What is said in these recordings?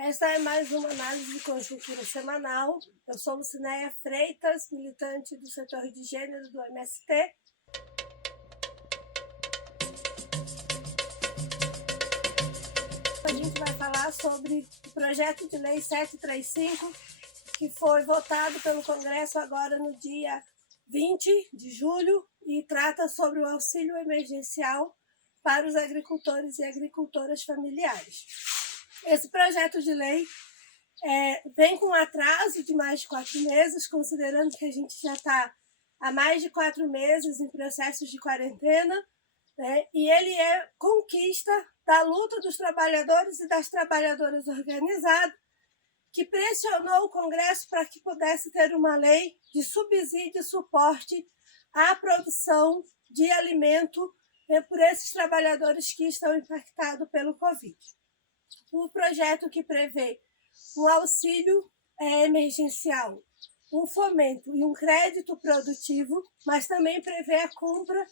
Esta é mais uma análise de conjuntura semanal. Eu sou Lucinéia Freitas, militante do setor de gênero do MST. A gente vai falar sobre o projeto de lei 735, que foi votado pelo Congresso agora no dia 20 de julho e trata sobre o auxílio emergencial para os agricultores e agricultoras familiares. Esse projeto de lei vem com um atraso de mais de 4 meses, considerando que a gente já está há mais de 4 meses em processos de quarentena, né? E ele é conquista da luta dos trabalhadores e das trabalhadoras organizadas, que pressionou o Congresso para que pudesse ter uma lei de subsídio e suporte à produção de alimento por esses trabalhadores que estão impactados pelo Covid. Um projeto que prevê um auxílio emergencial, um fomento e um crédito produtivo, mas também prevê a compra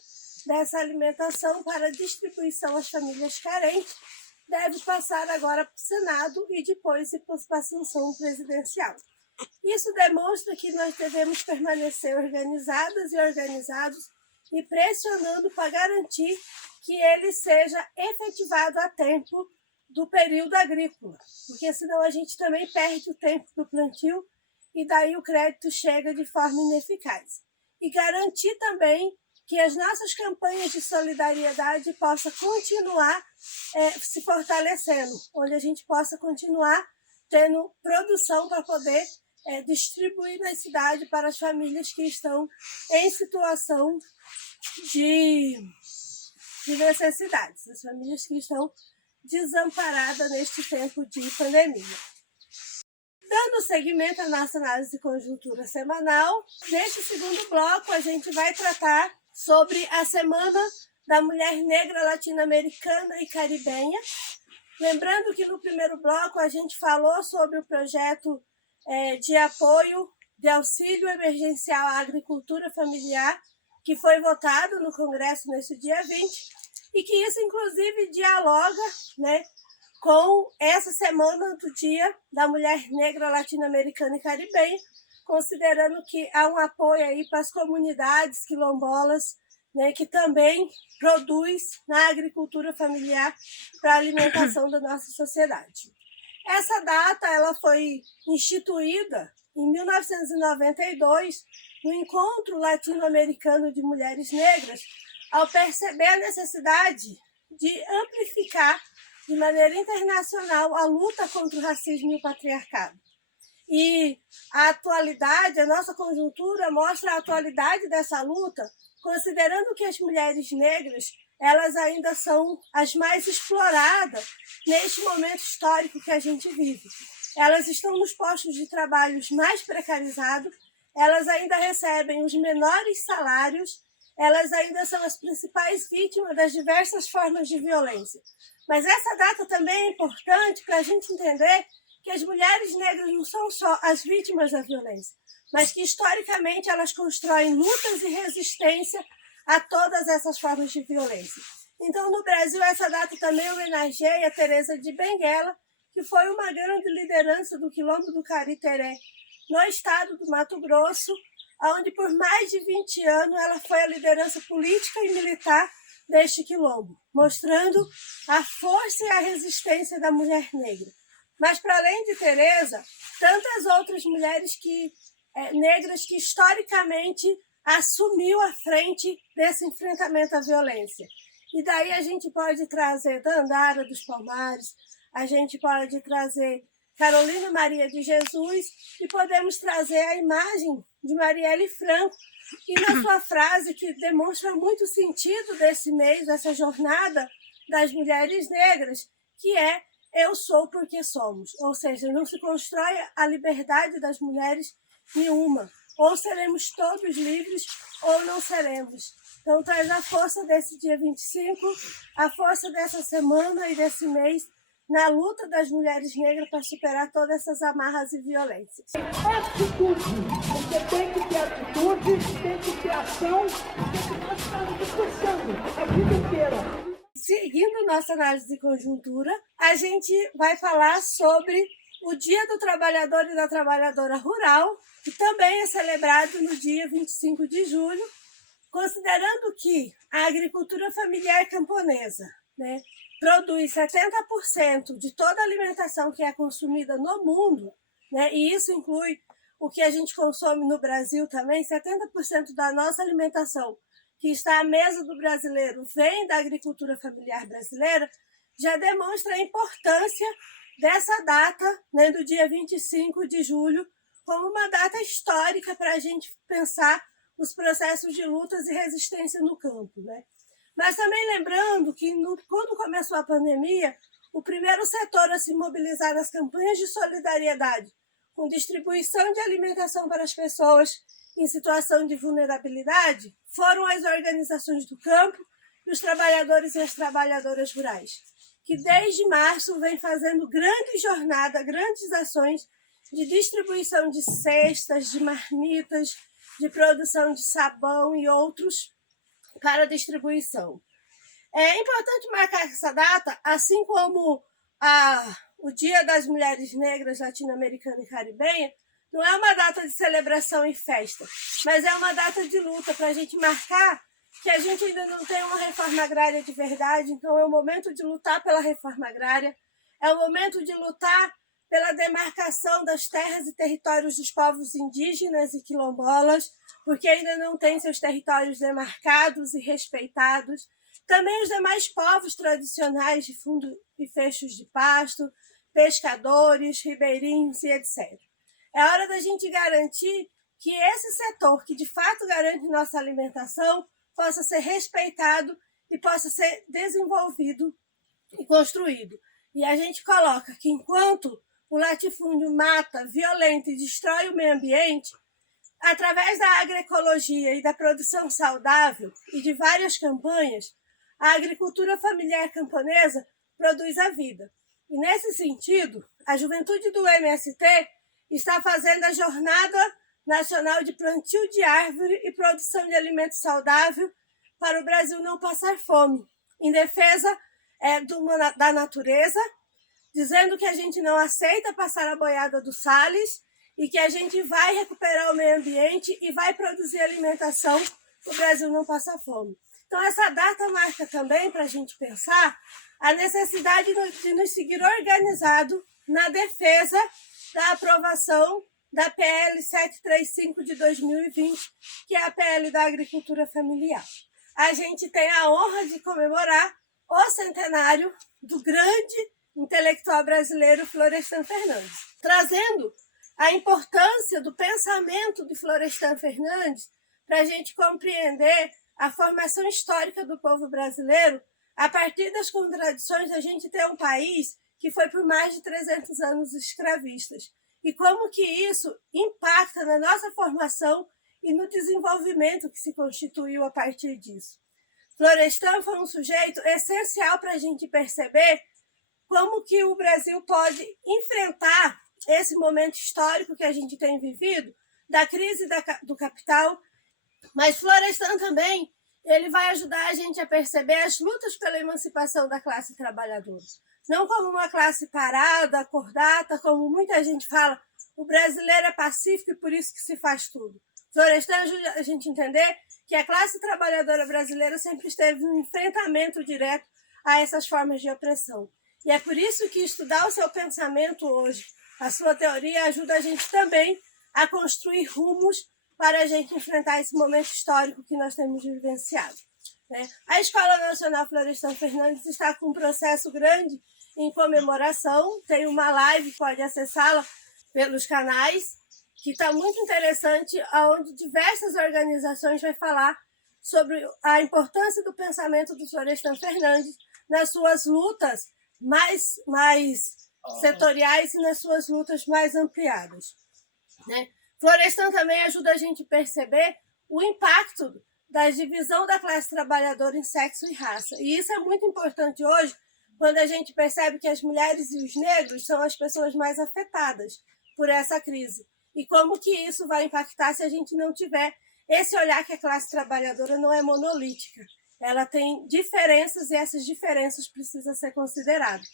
dessa alimentação para distribuição às famílias carentes, deve passar agora para o Senado e depois ir para a sanção presidencial. Isso demonstra que nós devemos permanecer organizadas e organizados e pressionando para garantir que ele seja efetivado a tempo do período agrícola, porque senão a gente também perde o tempo do plantio e daí o crédito chega de forma ineficaz. E garantir também que as nossas campanhas de solidariedade possam continuar se fortalecendo, onde a gente possa continuar tendo produção para poder distribuir na cidade para as famílias que estão em situação de necessidades, as famílias que estão desamparada neste tempo de pandemia. Dando seguimento à nossa análise de conjuntura semanal, neste segundo bloco a gente vai tratar sobre a Semana da Mulher Negra Latino-Americana e Caribenha. Lembrando que no primeiro bloco a gente falou sobre o projeto de apoio de auxílio emergencial à agricultura familiar, que foi votado no Congresso nesse dia 20, e que isso, inclusive, dialoga, né, com essa semana do Dia da Mulher Negra Latino-Americana e Caribenha, considerando que há um apoio aí para as comunidades quilombolas, né, que também produz na agricultura familiar para a alimentação da nossa sociedade. Essa data ela foi instituída em 1992, no Encontro Latino-Americano de Mulheres Negras, ao perceber a necessidade de amplificar de maneira internacional a luta contra o racismo e o patriarcado. E a atualidade, a nossa conjuntura mostra a atualidade dessa luta, considerando que as mulheres negras elas ainda são as mais exploradas neste momento histórico que a gente vive. Elas estão nos postos de trabalho mais precarizados, elas ainda recebem os menores salários, elas ainda são as principais vítimas das diversas formas de violência. Mas essa data também é importante para a gente entender que as mulheres negras não são só as vítimas da violência, mas que historicamente elas constroem lutas e resistência a todas essas formas de violência. Então, no Brasil, essa data também homenageia a Teresa de Benguela, que foi uma grande liderança do Quilombo do Cariteré, no estado do Mato Grosso, onde por mais de 20 anos ela foi a liderança política e militar deste quilombo, mostrando a força e a resistência da mulher negra. Mas, para além de Teresa, tantas outras mulheres negras que historicamente assumiu a frente desse enfrentamento à violência. E daí a gente pode trazer Dandara dos Palmares, a gente pode trazer Carolina Maria de Jesus e podemos trazer a imagem de Marielle Franco, e na sua frase que demonstra muito o sentido desse mês, dessa jornada das mulheres negras, que é eu sou porque somos, ou seja, não se constrói a liberdade das mulheres nenhuma, ou seremos todos livres ou não seremos. Então traz a força desse dia 25, a força dessa semana e desse mês, na luta das mulheres negras para superar todas essas amarras e violências. Atitude! Você tem que ter atitude, tem que ter ação, tem que estar discussando a vida inteira. seguindo nossa análise de conjuntura, a gente vai falar sobre o Dia do Trabalhador e da Trabalhadora Rural, que também é celebrado no dia 25 de julho, considerando que a agricultura familiar camponesa, né, produz 70% de toda a alimentação que é consumida no mundo, né, e isso inclui o que a gente consome no Brasil também. 70% da nossa alimentação que está à mesa do brasileiro vem da agricultura familiar brasileira, já demonstra a importância dessa data, né, do dia 25 de julho, como uma data histórica para a gente pensar os processos de lutas e resistência no campo, né? Mas também lembrando que quando começou a pandemia, o primeiro setor a se mobilizar nas campanhas de solidariedade com distribuição de alimentação para as pessoas em situação de vulnerabilidade foram as organizações do campo e os trabalhadores e as trabalhadoras rurais, que desde março vem fazendo grande jornada, grandes ações de distribuição de cestas, de marmitas, de produção de sabão e outros para distribuição. É importante marcar essa data, assim como o Dia das Mulheres Negras Latino-Americana e Caribenha, não é uma data de celebração e festa, mas é uma data de luta para a gente marcar que a gente ainda não tem uma reforma agrária de verdade. Então é o momento de lutar pela reforma agrária, é o momento de lutar pela demarcação das terras e territórios dos povos indígenas e quilombolas, porque ainda não têm seus territórios demarcados e respeitados. Também os demais povos tradicionais de fundo e fechos de pasto, pescadores, ribeirinhos e etc. É hora da gente garantir que esse setor, que de fato garante nossa alimentação, possa ser respeitado e possa ser desenvolvido e construído. E a gente coloca que enquanto o latifúndio mata, violenta e destrói o meio ambiente, através da agroecologia e da produção saudável e de várias campanhas, a agricultura familiar camponesa produz a vida. E nesse sentido, a juventude do MST está fazendo a Jornada Nacional de Plantio de Árvore e Produção de Alimento Saudável para o Brasil não passar fome, em defesa da natureza, dizendo que a gente não aceita passar a boiada do Salles e que a gente vai recuperar o meio ambiente e vai produzir alimentação para o Brasil não passar fome. Então, essa data marca também, para a gente pensar, a necessidade de nos seguir organizado na defesa da aprovação da PL 735 de 2020, que é a PL da agricultura familiar. A gente tem a honra de comemorar o centenário do grande intelectual brasileiro Florestan Fernandes, trazendo a importância do pensamento de Florestan Fernandes para a gente compreender a formação histórica do povo brasileiro a partir das contradições da gente ter um país que foi por mais de 300 anos escravistas. E como que isso impacta na nossa formação e no desenvolvimento que se constituiu a partir disso. Florestan foi um sujeito essencial para a gente perceber como que o Brasil pode enfrentar esse momento histórico que a gente tem vivido, da crise do capital. Mas Florestan também ele vai ajudar a gente a perceber as lutas pela emancipação da classe trabalhadora. Não como uma classe parada, acordada, como muita gente fala, o brasileiro é pacífico e por isso que se faz tudo. Florestan ajuda a gente a entender que a classe trabalhadora brasileira sempre esteve no enfrentamento direto a essas formas de opressão. E é por isso que estudar o seu pensamento hoje, a sua teoria, ajuda a gente também a construir rumos para a gente enfrentar esse momento histórico que nós temos vivenciado, né? A Escola Nacional Florestan Fernandes está com um processo grande em comemoração, tem uma live, pode acessá-la pelos canais, que está muito interessante, onde diversas organizações vão falar sobre a importância do pensamento do Florestan Fernandes nas suas lutas mais setoriais e nas suas lutas mais ampliadas, né? Florestan também ajuda a gente a perceber o impacto da divisão da classe trabalhadora em sexo e raça. E isso é muito importante hoje, quando a gente percebe que as mulheres e os negros são as pessoas mais afetadas por essa crise. E como que isso vai impactar se a gente não tiver esse olhar que a classe trabalhadora não é monolítica ela tem diferenças e essas diferenças precisam ser consideradas.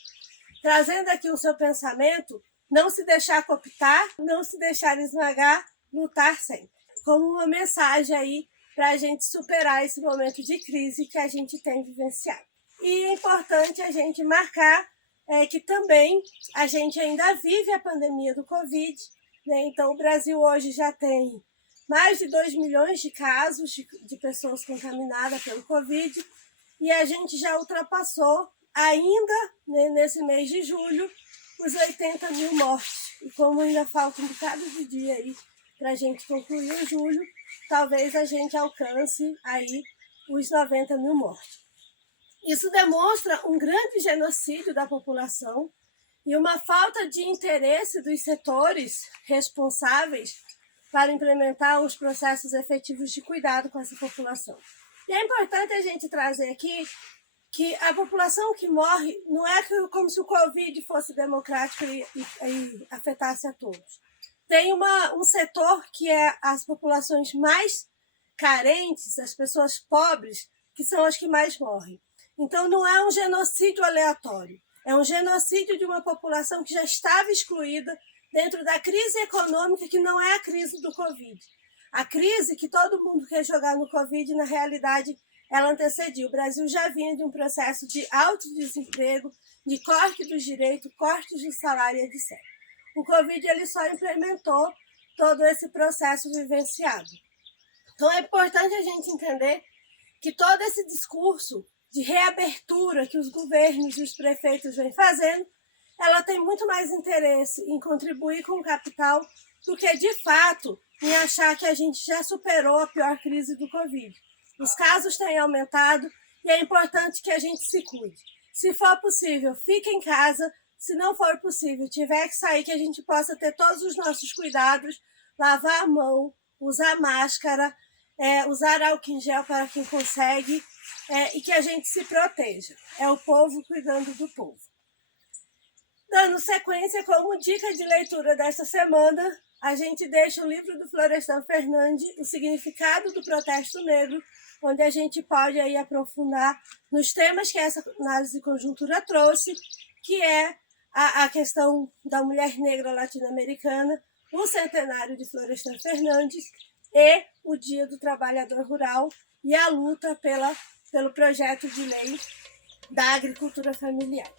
Trazendo aqui o seu pensamento, não se deixar cooptar, não se deixar esmagar, lutar sempre. Como uma mensagem aí para a gente superar esse momento de crise que a gente tem vivenciado. E é importante a gente marcar que também a gente ainda vive a pandemia do Covid, né? Então o Brasil hoje já tem mais de 2 milhões de casos de pessoas contaminadas pelo Covid e a gente já ultrapassou ainda, né, nesse mês de julho, os 80 mil mortes. E como ainda falta um bocado de dia aí para a gente concluir o julho, talvez a gente alcance aí os 90 mil mortes. Isso demonstra um grande genocídio da população e uma falta de interesse dos setores responsáveis para implementar os processos efetivos de cuidado com essa população. E é importante a gente trazer aqui que a população que morre não é como se o Covid fosse democrático e afetasse a todos. Tem um setor que é as populações mais carentes, as pessoas pobres, que são as que mais morrem. Então, não é um genocídio aleatório, é um genocídio de uma população que já estava excluída dentro da crise econômica, que não é a crise do Covid. A crise que todo mundo quer jogar no Covid, na realidade, ela antecedia. O Brasil já vinha de um processo de alto desemprego, de corte dos direitos, corte do salário, etc. O Covid ele só implementou todo esse processo vivenciado. Então, é importante a gente entender que todo esse discurso de reabertura que os governos e os prefeitos vêm fazendo, ela tem muito mais interesse em contribuir com o capital do que, de fato, em achar que a gente já superou a pior crise do Covid. Os casos têm aumentado e é importante que a gente se cuide. Se for possível, fique em casa. Se não for possível, tiver que sair, que a gente possa ter todos os nossos cuidados, lavar a mão, usar máscara, usar álcool em gel para quem consegue, e que a gente se proteja. É o povo cuidando do povo. Dando sequência, como dica de leitura desta semana, a gente deixa o livro do Florestan Fernandes, O Significado do Protesto Negro, onde a gente pode aí aprofundar nos temas que essa análise de conjuntura trouxe, que é a questão da mulher negra latino-americana, o centenário de Florestan Fernandes e o Dia do Trabalhador Rural e a luta pelo projeto de lei da agricultura familiar.